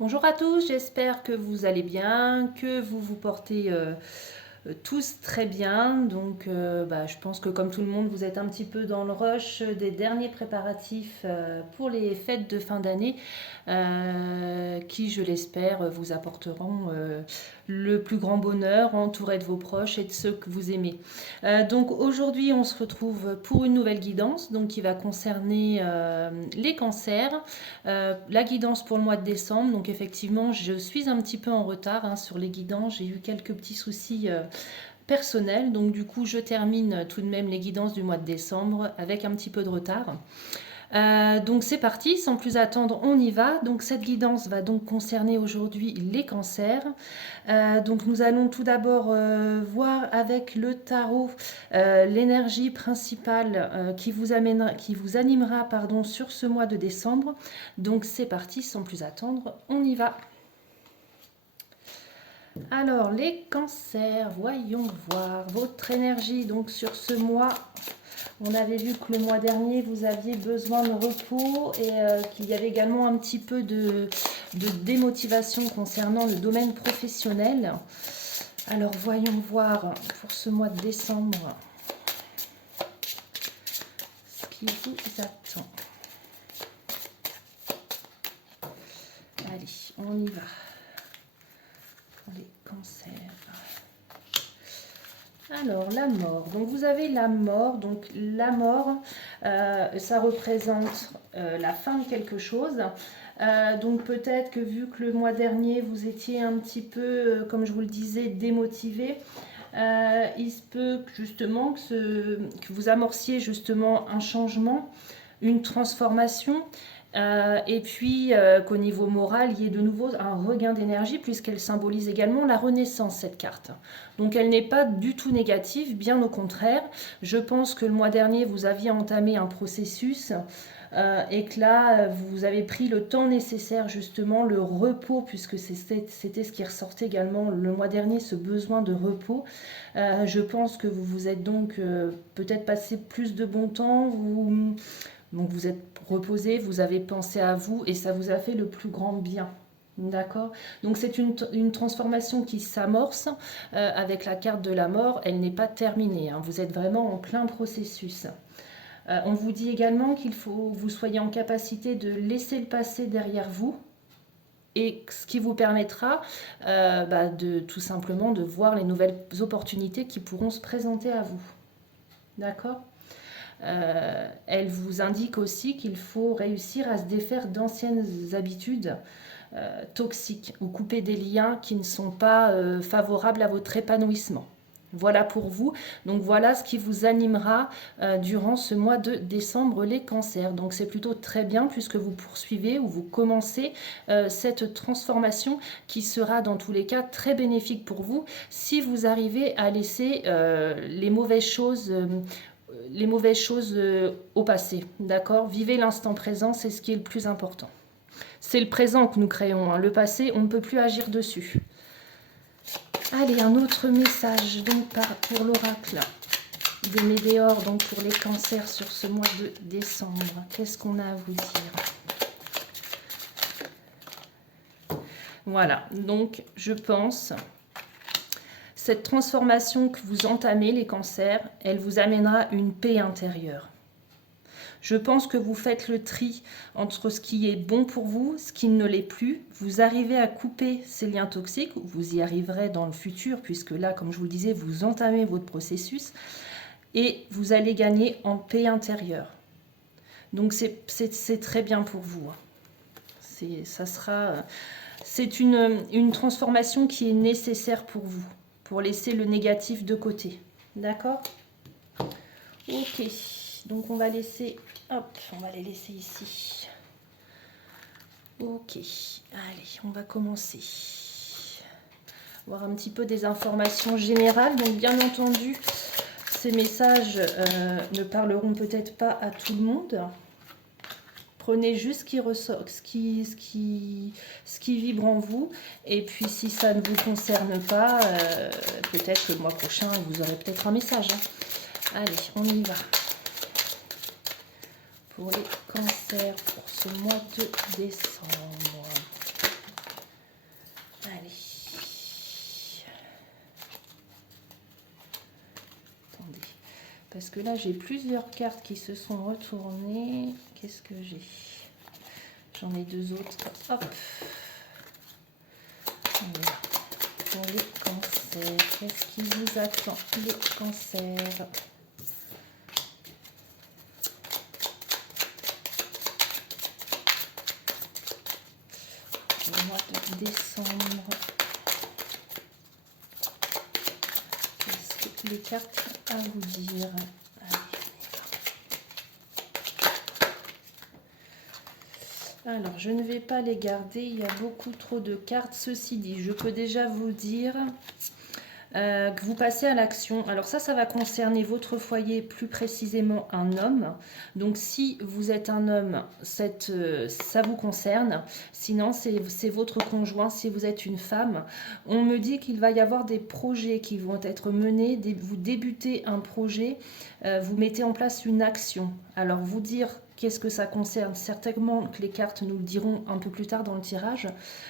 Bonjour à tous, j'espère que vous allez bien, que vous vous portez tous très bien. Donc je pense que comme tout le monde, vous êtes un petit peu dans le rush des derniers préparatifs pour les fêtes de fin d'année qui, je l'espère, vous apporteront le plus grand bonheur entouré de vos proches et de ceux que vous aimez. Donc aujourd'hui, on se retrouve pour une nouvelle guidance donc, qui va concerner les cancers. La guidance pour le mois de décembre, donc effectivement, je suis un petit peu en retard sur les guidances. J'ai eu quelques petits soucis personnels, donc du coup, je termine tout de même les guidances du mois de décembre avec un petit peu de retard. Donc c'est parti, sans plus attendre, on y va. Donc cette guidance va donc concerner aujourd'hui les cancers. Donc nous allons tout d'abord voir avec le tarot l'énergie principale qui vous animera sur ce mois de décembre. Donc c'est parti, sans plus attendre, on y va. Alors les cancers, voyons voir votre énergie donc sur ce mois. On avait vu que le mois dernier, vous aviez besoin de repos et qu'il y avait également un petit peu de démotivation concernant le domaine professionnel. Alors, voyons voir pour ce mois de décembre ce qui vous attend. Allez, on y va. Pour les cancers. Alors, la mort. Donc, vous avez la mort. Donc, la mort, ça représente la fin de quelque chose. Donc, peut-être que vu que le mois dernier, vous étiez un petit peu, comme je vous le disais, démotivé, il se peut justement que vous amorciez justement un changement, une transformation. Et puis qu'au niveau moral, il y ait de nouveau un regain d'énergie puisqu'elle symbolise également la renaissance, cette carte. Donc elle n'est pas du tout négative, bien au contraire. Je pense que le mois dernier, vous aviez entamé un processus et que là, vous avez pris le temps nécessaire, justement, le repos, puisque c'était ce qui ressortait également le mois dernier, ce besoin de repos. Je pense que vous vous êtes donc peut-être passé plus de bon temps, donc vous êtes reposé, vous avez pensé à vous et ça vous a fait le plus grand bien. D'accord. Donc c'est une transformation qui s'amorce avec la carte de la mort. Elle n'est pas terminée. Vous êtes vraiment en plein processus. On vous dit également qu'il faut que vous soyez en capacité de laisser le passé derrière vous. Et ce qui vous permettra de tout simplement de voir les nouvelles opportunités qui pourront se présenter à vous. D'accord. Elle vous indique aussi qu'il faut réussir à se défaire d'anciennes habitudes toxiques ou couper des liens qui ne sont pas favorables à votre épanouissement. Voilà pour vous. Donc voilà ce qui vous animera durant ce mois de décembre, les cancers. Donc c'est plutôt très bien puisque vous poursuivez ou vous commencez cette transformation qui sera dans tous les cas très bénéfique pour vous si vous arrivez à laisser les mauvaises choses au passé, d'accord. Vivez l'instant présent, c'est ce qui est le plus important. C'est le présent que nous créons, le passé, on ne peut plus agir dessus. Allez, un autre message donc pour l'oracle des météores, donc pour les cancers sur ce mois de décembre. Qu'est-ce qu'on a à vous dire? Voilà, donc je pense... Cette transformation que vous entamez, les cancers, elle vous amènera une paix intérieure. Je pense que vous faites le tri entre ce qui est bon pour vous, ce qui ne l'est plus. Vous arrivez à couper ces liens toxiques, vous y arriverez dans le futur, puisque là, comme je vous le disais, vous entamez votre processus et vous allez gagner en paix intérieure. Donc c'est très bien pour vous. C'est une transformation qui est nécessaire pour vous, pour laisser le négatif de côté. D'accord? Ok, donc on va les laisser ici. Ok, allez, on va commencer. Voir un petit peu des informations générales. Donc bien entendu, ces messages ne parleront peut-être pas à tout le monde. Prenez juste ce qui ressort, ce qui vibre en vous. Et puis si ça ne vous concerne pas, peut-être que le mois prochain, vous aurez peut-être un message. Allez, on y va. Pour les cancers, pour ce mois de décembre. parce que là j'ai plusieurs cartes qui se sont retournées. Qu'est-ce que j'ai? J'en ai deux autres. Hop. Voilà. Pour les cancers, qu'est-ce qui vous attend, les cancers? Le mois de décembre. Qu'est-ce que les cartes ont à vous dire? Alors, je ne vais pas les garder, il y a beaucoup trop de cartes. Ceci dit, je peux déjà vous dire que vous passez à l'action. Alors ça va concerner votre foyer, plus précisément un homme. Donc si vous êtes un homme, ça vous concerne. Sinon, c'est votre conjoint. Si vous êtes une femme, on me dit qu'il va y avoir des projets qui vont être menés. Vous débutez un projet, vous mettez en place une action. Alors vous dire qu'est-ce que ça concerne? Certainement que les cartes nous le diront un peu plus tard dans le tirage.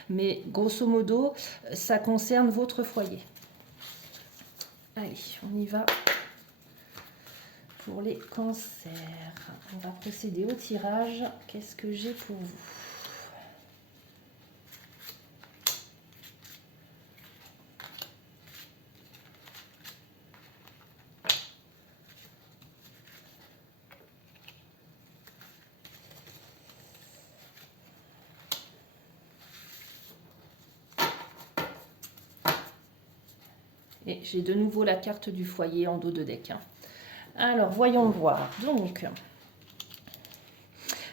Mais grosso modo, ça concerne votre foyer. Allez, on y va pour les cancers. On va procéder au tirage. Qu'est-ce que j'ai pour vous? Et j'ai de nouveau la carte du foyer en dos de deck. Alors, voyons voir. Donc,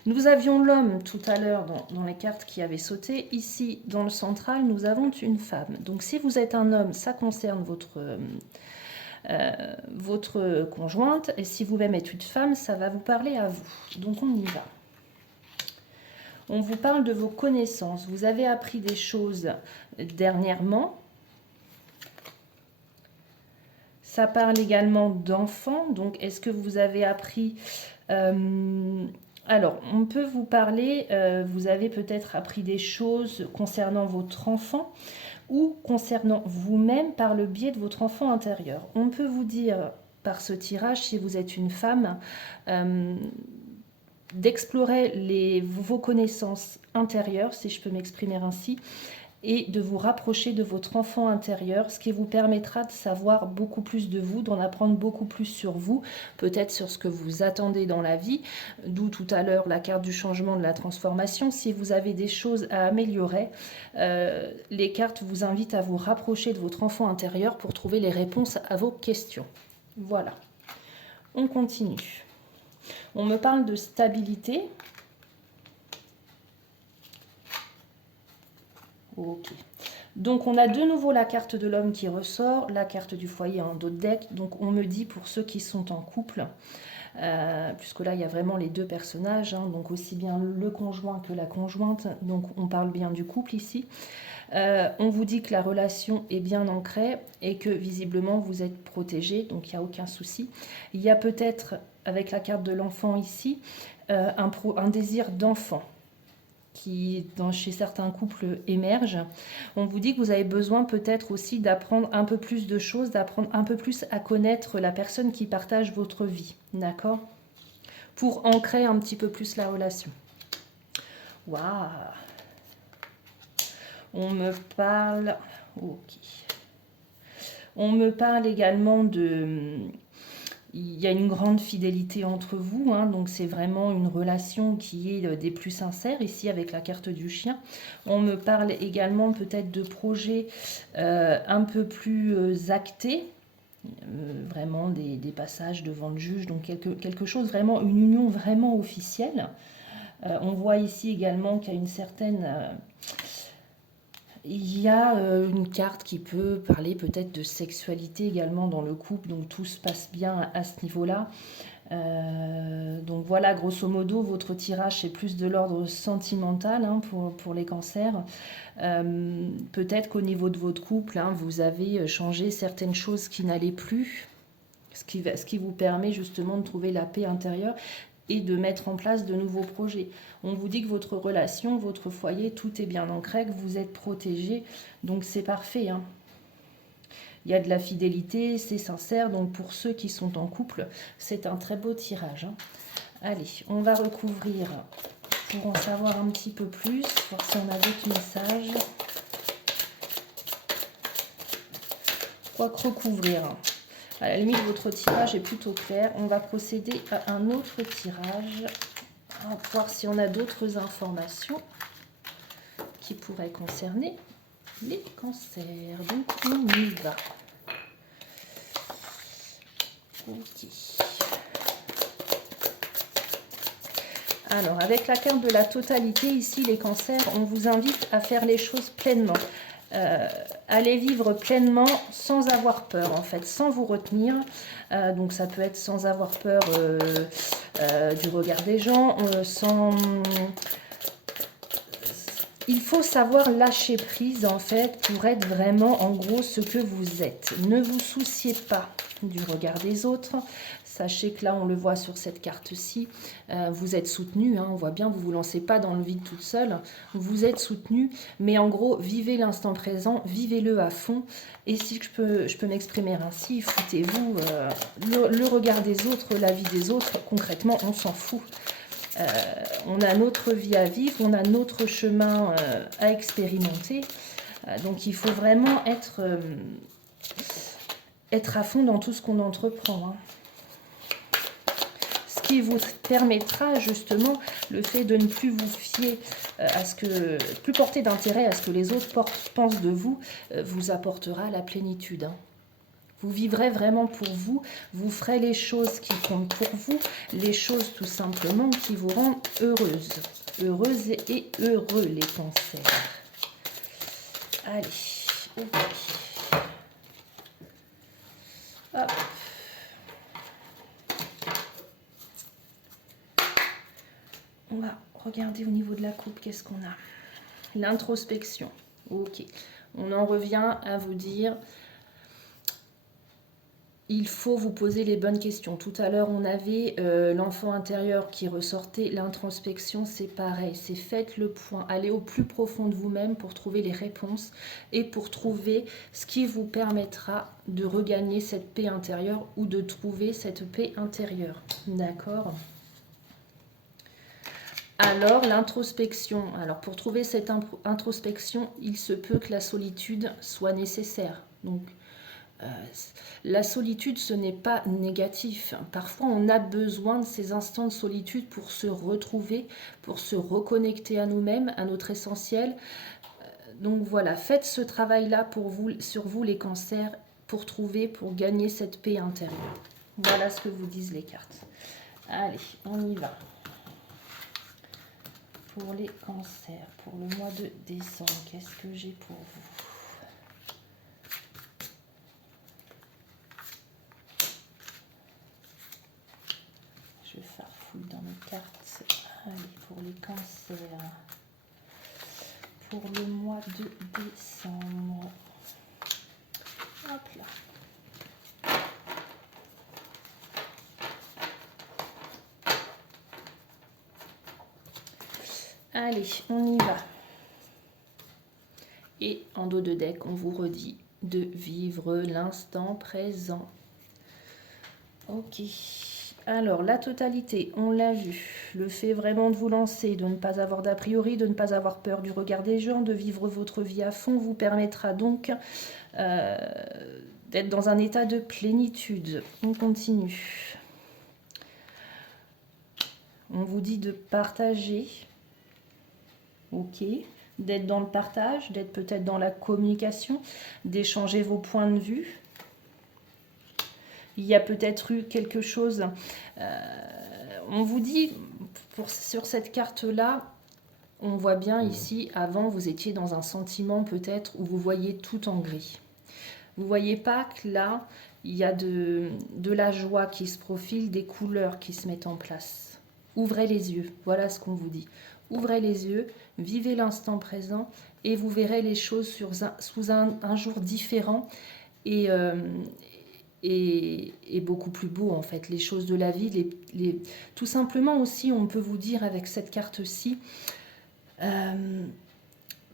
nous avions l'homme tout à l'heure dans les cartes qui avaient sauté. Ici, dans le central, nous avons une femme. Donc, si vous êtes un homme, ça concerne votre conjointe. Et si vous-même êtes une femme, ça va vous parler à vous. Donc, on y va. On vous parle de vos connaissances. Vous avez appris des choses dernièrement. Ça parle également d'enfants. Donc, est-ce que vous avez appris... alors, on peut vous parler, vous avez peut-être appris des choses concernant votre enfant ou concernant vous-même par le biais de votre enfant intérieur. On peut vous dire par ce tirage, si vous êtes une femme, d'explorer vos connaissances intérieures, si je peux m'exprimer ainsi, et de vous rapprocher de votre enfant intérieur, ce qui vous permettra de savoir beaucoup plus de vous, d'en apprendre beaucoup plus sur vous, peut-être sur ce que vous attendez dans la vie, d'où tout à l'heure la carte du changement, de la transformation. Si vous avez des choses à améliorer, les cartes vous invitent à vous rapprocher de votre enfant intérieur pour trouver les réponses à vos questions. Voilà, on continue. On me parle de stabilité. Ok. Donc, on a de nouveau la carte de l'homme qui ressort, la carte du foyer en dos de deck. Donc, on me dit pour ceux qui sont en couple, puisque là, il y a vraiment les deux personnages, hein, donc aussi bien le conjoint que la conjointe. Donc, on parle bien du couple ici. On vous dit que la relation est bien ancrée et que visiblement, vous êtes protégé, donc il n'y a aucun souci. Il y a peut-être, avec la carte de l'enfant ici, un désir d'enfant qui, chez certains couples, émerge. On vous dit que vous avez besoin peut-être aussi d'apprendre un peu plus de choses, d'apprendre un peu plus à connaître la personne qui partage votre vie, d'accord? Pour ancrer un petit peu plus la relation. Waouh! On me parle... Ok. On me parle également de... Il y a une grande fidélité entre vous, hein, donc c'est vraiment une relation qui est des plus sincères, ici avec la carte du chien. On me parle également peut-être de projets un peu plus actés, vraiment des passages devant le juge, donc quelque chose vraiment, une union vraiment officielle. On voit ici également qu'il y a une certaine... il y a une carte qui peut parler peut-être de sexualité également dans le couple, donc tout se passe bien à ce niveau-là. Donc voilà, grosso modo, votre tirage c'est plus de l'ordre sentimental, hein, pour les cancers. Peut-être qu'au niveau de votre couple, hein, vous avez changé certaines choses qui n'allaient plus, ce qui vous permet justement de trouver la paix intérieure et de mettre en place de nouveaux projets. On vous dit que votre relation, votre foyer, tout est bien ancré, que vous êtes protégé, donc c'est parfait, hein. il y a de la fidélité, c'est sincère. Donc pour ceux qui sont en couple, c'est un très beau tirage, hein. Allez, on va recouvrir pour en savoir un petit peu plus, voir si on a d'autres messages. Quoi que recouvrir, hein. À la limite, votre tirage est plutôt clair. On va procéder à un autre tirage. On va voir si on a d'autres informations qui pourraient concerner les cancers. Donc, on y va. Ok. Alors, avec la carte de la totalité, ici, les cancers, on vous invite à faire les choses pleinement. Allez vivre pleinement sans avoir peur, en fait, sans vous retenir. Donc, ça peut être sans avoir peur du regard des gens, sans... Il faut savoir lâcher prise, en fait, pour être vraiment, en gros, ce que vous êtes. Ne vous souciez pas du regard des autres. Sachez que là, on le voit sur cette carte-ci, vous êtes soutenu, hein, on voit bien, vous ne vous lancez pas dans le vide toute seule, vous êtes soutenu, mais en gros, vivez l'instant présent, vivez-le à fond, et si je peux m'exprimer ainsi, foutez-vous, le regard des autres, la vie des autres, concrètement, on s'en fout. On a notre vie à vivre, on a notre chemin à expérimenter, donc il faut vraiment être à fond dans tout ce qu'on entreprend, hein. Qui vous permettra justement le fait de ne plus vous fier à ce que, plus porter d'intérêt à ce que les autres pensent de vous, vous apportera la plénitude, hein. Vous vivrez vraiment pour vous, vous ferez les choses qui comptent pour vous, les choses tout simplement qui vous rendent heureuse. Heureuse et heureux les cancers. Allez, ok. Hop. On va regarder au niveau de la coupe, qu'est-ce qu'on a. L'introspection. Ok. On en revient à vous dire, il faut vous poser les bonnes questions. Tout à l'heure, on avait l'enfant intérieur qui ressortait. L'introspection, c'est pareil. C'est faites le point. Allez au plus profond de vous-même pour trouver les réponses et pour trouver ce qui vous permettra de regagner cette paix intérieure ou de trouver cette paix intérieure. D'accord ? Alors, l'introspection. Alors, pour trouver cette introspection, il se peut que la solitude soit nécessaire. Donc, la solitude, ce n'est pas négatif. Parfois, on a besoin de ces instants de solitude pour se retrouver, pour se reconnecter à nous-mêmes, à notre essentiel. Donc voilà, faites ce travail-là pour vous, sur vous les cancers, pour trouver, pour gagner cette paix intérieure. Voilà ce que vous disent les cartes. Allez, on y va. Pour les cancers, pour le mois de décembre, qu'est-ce que j'ai pour vous? Je farfouille dans mes cartes. Allez, pour les cancers, pour le mois de décembre. Hop là. Allez, on y va. Et en dos de deck, on vous redit de vivre l'instant présent. Ok. Alors, la totalité, on l'a vu. Le fait vraiment de vous lancer, de ne pas avoir d'a priori, de ne pas avoir peur du regard des gens, de vivre votre vie à fond, vous permettra donc d'être dans un état de plénitude. On continue. On vous dit de partager. Ok, d'être dans le partage, d'être peut-être dans la communication, d'échanger vos points de vue. Il y a peut-être eu quelque chose, on vous dit, sur cette carte-là, on voit bien ici, avant vous étiez dans un sentiment peut-être où vous voyez tout en gris. Vous ne voyez pas que là, il y a de la joie qui se profile, des couleurs qui se mettent en place. Ouvrez les yeux, voilà ce qu'on vous dit. Ouvrez les yeux, vivez l'instant présent et vous verrez les choses sous un jour différent et beaucoup plus beau en fait. Les choses de la vie, tout simplement aussi, on peut vous dire avec cette carte-ci,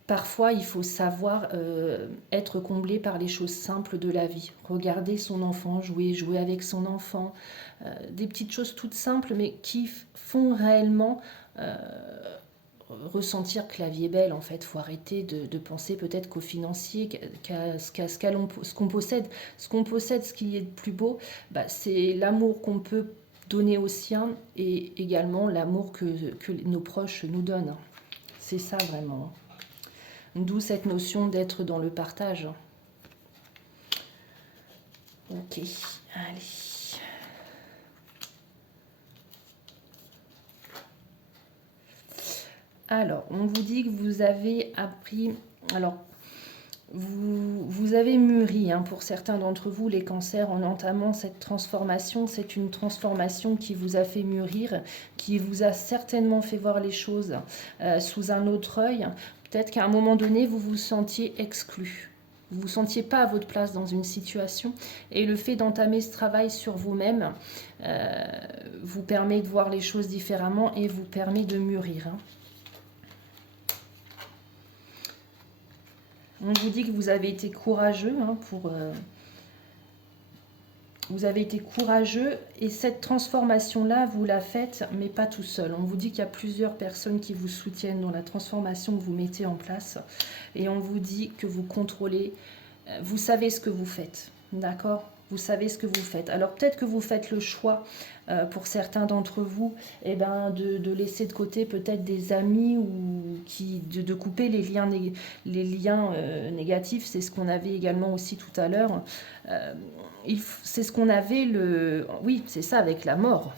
parfois, il faut savoir être comblé par les choses simples de la vie. Regarder son enfant jouer, jouer avec son enfant. Des petites choses toutes simples, mais qui font réellement ressentir que la vie est belle. En fait, il faut arrêter de penser peut-être qu'au financier, qu'à ce qu'on possède. Ce qu'on possède, ce qui est de plus beau, bah, c'est l'amour qu'on peut donner aux siens et également l'amour que nos proches nous donnent. C'est ça vraiment. D'où cette notion d'être dans le partage. Ok, allez. Alors, on vous dit que vous avez appris... Alors, vous avez mûri, hein, pour certains d'entre vous, les cancers, en entamant cette transformation. C'est une transformation qui vous a fait mûrir, qui vous a certainement fait voir les choses sous un autre œil. Peut-être qu'à un moment donné, vous vous sentiez exclu. Vous ne vous sentiez pas à votre place dans une situation. Et le fait d'entamer ce travail sur vous-même vous permet de voir les choses différemment et vous permet de mûrir. Hein. On vous dit que vous avez été courageux vous avez été courageux et cette transformation-là, vous la faites, mais pas tout seul. On vous dit qu'il y a plusieurs personnes qui vous soutiennent dans la transformation que vous mettez en place. Et on vous dit que vous contrôlez, vous savez ce que vous faites, d'accord ? Vous savez ce que vous faites. Alors peut-être que vous faites le choix, pour certains d'entre vous, de laisser de côté peut-être des amis ou de couper les liens négatifs. C'est ce qu'on avait également aussi tout à l'heure. C'est ce qu'on avait oui, c'est ça, avec la mort,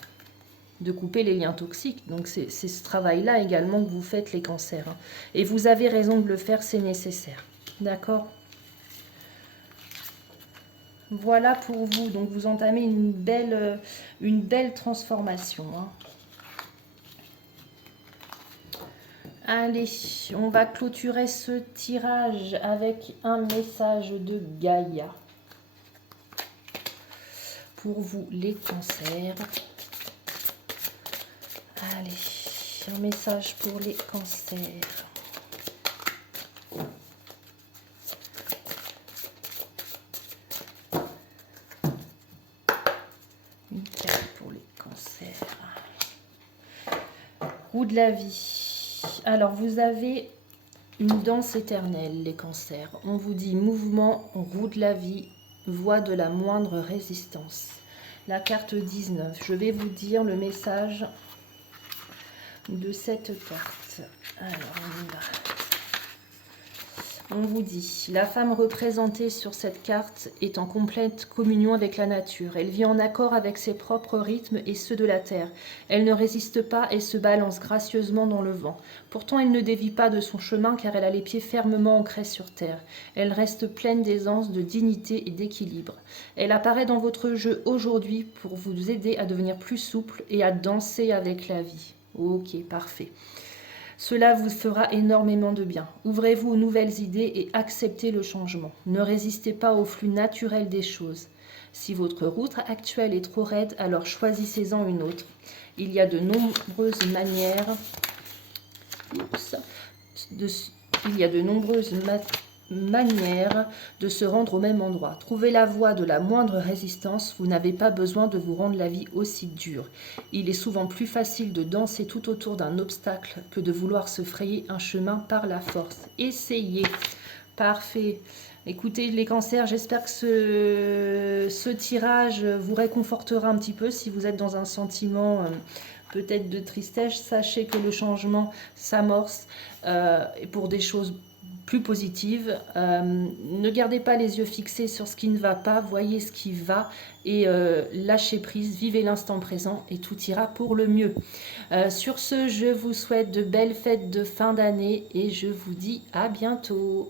de couper les liens toxiques. Donc c'est ce travail-là également que vous faites, les cancers. Hein. Et vous avez raison de le faire, c'est nécessaire. D'accord ? Voilà pour vous. Donc vous entamez une belle transformation. Hein. Allez, on va clôturer ce tirage avec un message de Gaïa. Pour vous, les cancers. Allez, un message pour les cancers. Une carte pour les cancers. Roue de la vie. Alors, vous avez une danse éternelle, les cancers. On vous dit mouvement, roue de la vie, voie de la moindre résistance. La carte 19. Je vais vous dire le message de cette carte. Alors, on y va. On vous dit, la femme représentée sur cette carte est en complète communion avec la nature. Elle vit en accord avec ses propres rythmes et ceux de la terre. Elle ne résiste pas et se balance gracieusement dans le vent. Pourtant, elle ne dévie pas de son chemin car elle a les pieds fermement ancrés sur terre. Elle reste pleine d'aisance, de dignité et d'équilibre. Elle apparaît dans votre jeu aujourd'hui pour vous aider à devenir plus souple et à danser avec la vie. Ok, parfait. Cela vous fera énormément de bien. Ouvrez-vous aux nouvelles idées et acceptez le changement. Ne résistez pas au flux naturel des choses. Si votre route actuelle est trop raide, alors choisissez-en une autre. Il y a de nombreuses manières de se rendre au même endroit. Trouvez la voie de la moindre résistance, vous n'avez pas besoin de vous rendre la vie aussi dure. Il est souvent plus facile de danser tout autour d'un obstacle que de vouloir se frayer un chemin par la force. Essayez. Parfait. Écoutez, les cancers, j'espère que ce tirage vous réconfortera un petit peu si vous êtes dans un sentiment peut-être de tristesse. Sachez que le changement s'amorce pour des choses plus positive. Ne gardez pas les yeux fixés sur ce qui ne va pas, voyez ce qui va et lâchez prise, vivez l'instant présent et tout ira pour le mieux. Sur ce, je vous souhaite de belles fêtes de fin d'année et je vous dis à bientôt.